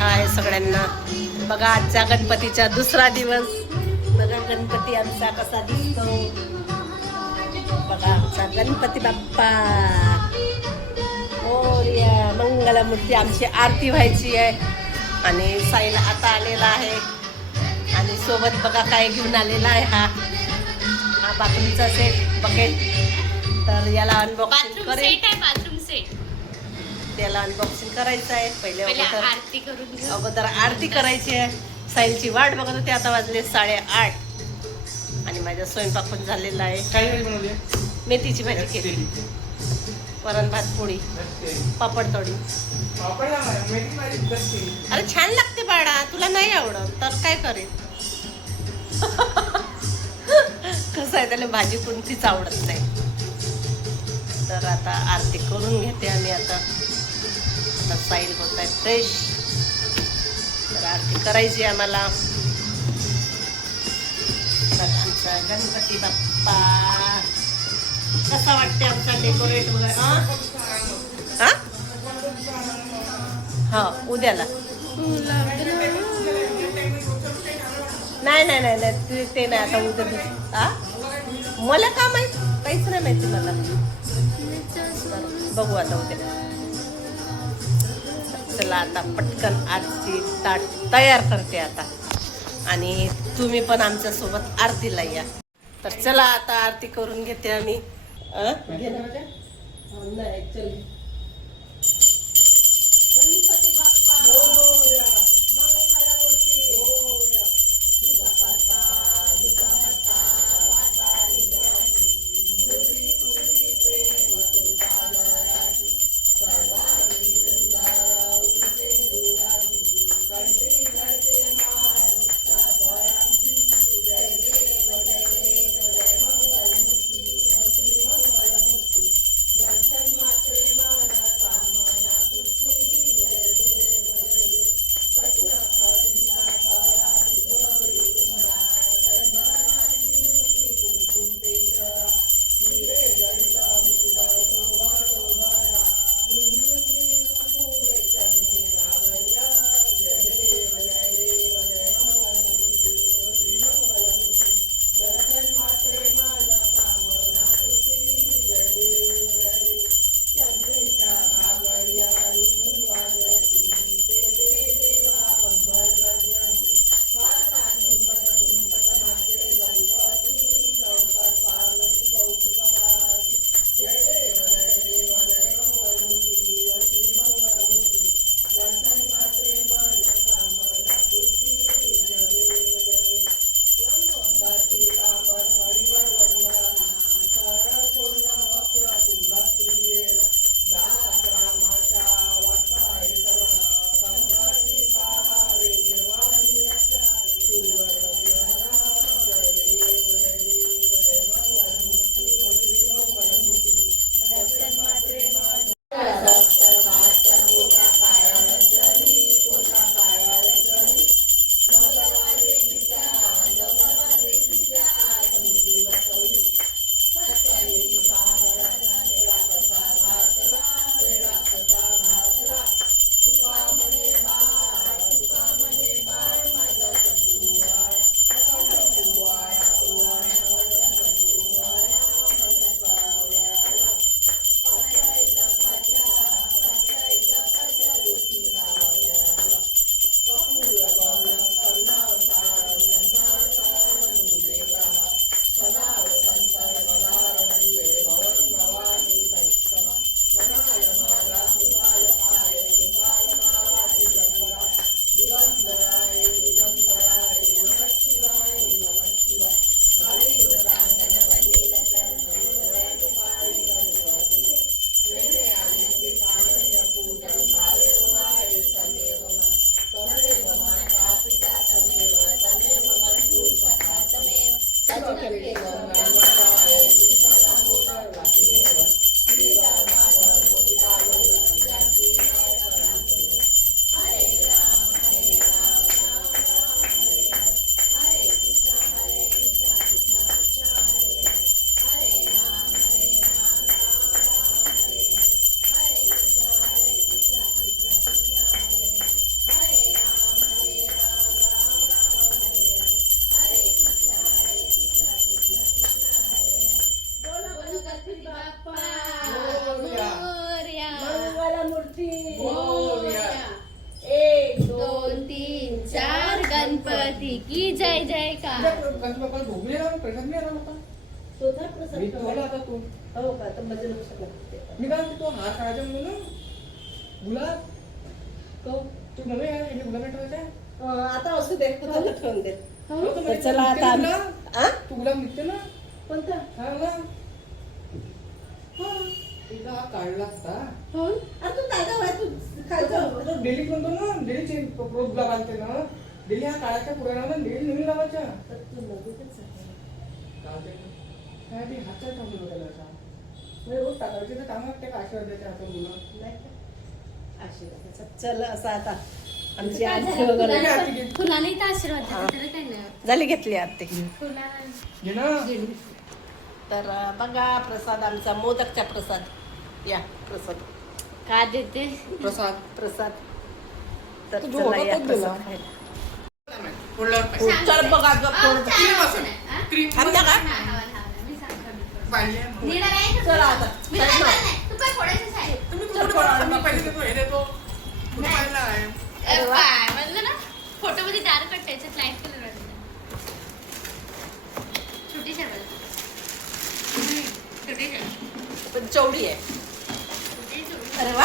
हाय सगळ्यांना. बघा आजच्या गणपतीचा दुसरा दिवस. बघा गणपती आमचा कसा दिसतो. बघा आमचा गणपती बाप्पा. मोरया मंगलमूर्ती आमची आरती व्हायची आहे. आणि साईला आता आलेला आहे. आणि सोबत बघा काय घेऊन आलेला आहे हा. हा बाथरूमचा सेट बकेट तर याला अनबॉक्सिंग करेल. बाथरूम सेट त्याला अनबॉक्सिंग करायचं आहे. पहिले पहिले अगोदर आरती करून घेऊ. अगोदर आरती करायची आहे. साईलची वाट बघत होती. आता वाजले साडेआठ. आणि माझा स्वयंपाक पण झालेला आहे. काय भाजी बनवली मेथीची भाजी केली. वरण भात पोळी. पापड तळी अरे छान लागते बाळा. तुला नाही आवडत तर काय करेल कसं आहे त्याला भाजी कोणतीच आवडत नाही. तर आता आरती करून घेते आम्ही आता. आता साईल होत आहे फ्रेश तर आरती करायची आम्हाला. आमचा गणपती बाप्पा. कसा वाटते आमचा डेकोरेट वगैरे? हा? हां? उद्याला. नाही नाही नाही नाही ते- नाही आता उद्या दुस- हा? मला का माहीत काहीच नाही माहिती मला. बघू आता उद्या. चला आता पटकन आरती ताट तयार करते आता. आणि तुम्ही पण आमच्यासोबत आरतीला या. तर चला आता आरती करून घेते आम्ही. हो, नाही, Thank you. गणपती की जय जय का. तो तो हो का? तर माझ्या लक्षात लागते मी काय म्हणतो, तो हार काढायचा म्हणून? गुलाब तो तू यार हे गुलाब नाही ठेवायचा? आता असू दे त्याला ठेवून दे. हो, चला आता ना आम्ही- गुलाब. आ? तू गुलाब निघते ना? कोणता? हा ना हा एकदा हा काढला असता. हो. अरे तू दादा वय तू खायचं डेली म्हणतो ना? डेलीचे रोज गुलाब आणते ना? डेली हा काळाच्या पुराणाला डेली नवीन लावायच्या. काय ते थांबलो रोज टाकायचे तर आशीर्वाद द्यायचे हातात मुलं. चल असं आता आमची काय आरती झालं? वगैरे काय घेतली? आशीर्वाद हा. काय झाली आरती. तर बघा प्रसाद आमचा मोदकचा प्रसाद या प्रसाद का देते प्रसाद प्रसाद तर चला या प्रसाद. खायला. फोडल्यावर पाहिजे. हो, चल बघा ग, आ, फोड. चहा क्रीम हा? थांबल्या का? हा. पाहिजे चला आता. आहे? तुम्ही कुठे मी हे देतो. कुठे. पाहिलं आहे. डार्क त्याच्यात लाइट कलर छोटी शर्ट छोटी शर्ट पण चवडी आहे. अरे वा.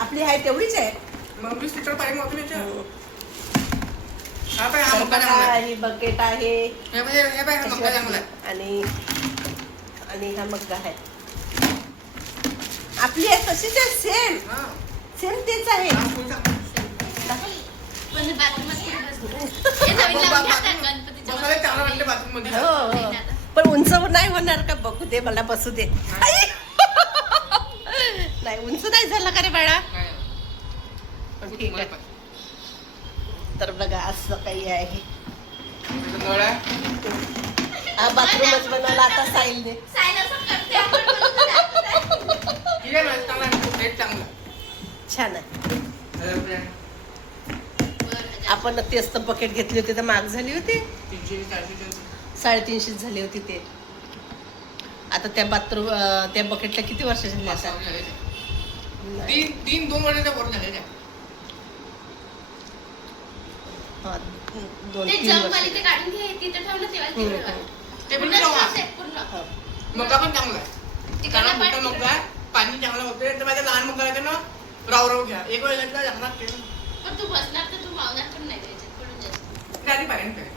आपली हाय तेवढीच आहे. मग हा. हा ही बकेट आहे हे हे हा आहे आणि आणि हा मग्गा आहे. आपली आहे तशीच आहे सेम हा. सेम तेच आहे. हा. पण? हे हो. पण उंच नाही होणार का? बघू दे मला बसू दे! नाही उंच नाही झाला का रे बाळा? ठीक आहे. तर बघा असं काही आहे. हा बाथरूमच बनवला आता साईलने छान आहे. आपण तेच तर बकेट घेतली होती तर महाग झाली होती. तीनशे चारशे साडेतीनशेच झाली होती ते. आता त्या बाथरूम त्या बकेटला किती वर्ष झाली आता. तीन तीन दोन वर्षाच्या वर झाले त्या हा, दोन ते तीन जंप वर्ष वाली ते काढून घे तिथं ठेवलं तेव्हा हम्म, तिकडे हम्म. ते पण पूर्ण लावा. set पूर्ण. हा. मका पण चांगला आहे त्याला पण मोठा तिकडं. मका आहे पाणी चांगलं होते तर माझ्या लहान मका आहे ना राव राव घ्या एक वेळ घेतला चांगला पण तू बसणार तर तू मावणार पण नाही त्याच्यात पडून जाशील. गाडी पाहिजे